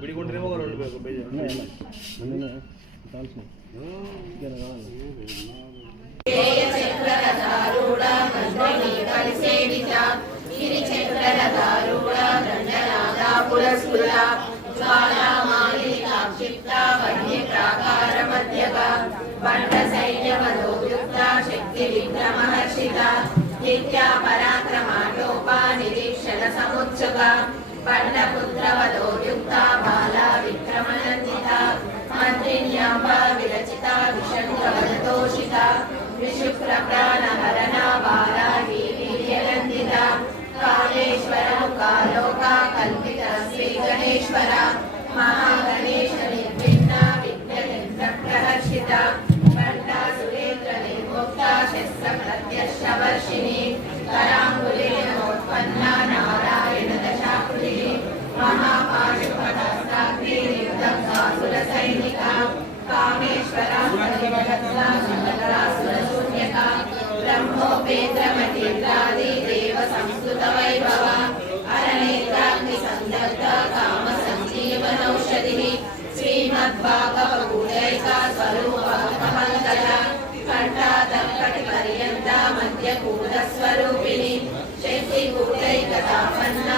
విడిగుంటేనేమో రెండు శక్తి విక్రమహర్షిత నిత్యా పరాక్రమాటోపా నిరీక్షణ సముత్సుక పండపుత్రవదోయుక్త బాలా విక్రమనందిత మంత్రిణ్యాంబ విరచిత విషంగవదతోషిత విశుక్ర ప్రాణహరణ బాలాహి వీర్యనందిత కాళేశ్వర ముఖాలోకా కల్పిత శ్రీ గణేశ్వర మహాగణేశ నిర్విఘ్న విఘ్నేంద్ర ప్రహర్షిత పండా సురేంద్ర నిర్ముక్త శస్త్ర ప్రత్యక్షవర్షిణి కరాంగులీనోత్పన్న నారాయణ దశాకృతి మహాపాశుపటాస్త్రాగ్ని నిర్దగ్ధాసుర సైనిక కామేశ్వర శూన్యక బ్రహ్మోపేంద్రమతీంద్రాది దేవ సంస్కృత వైభవ అరణేత్రాగ్ని సందగ్ధ కామ సంజీవనౌషధి శ్రీమద్భాగవతైక స్వరూప పంకజ కంఠాదక్కటి పర్యంత మధ్యకూట స్వరూపిణి శక్తి కూటైక తాపన్న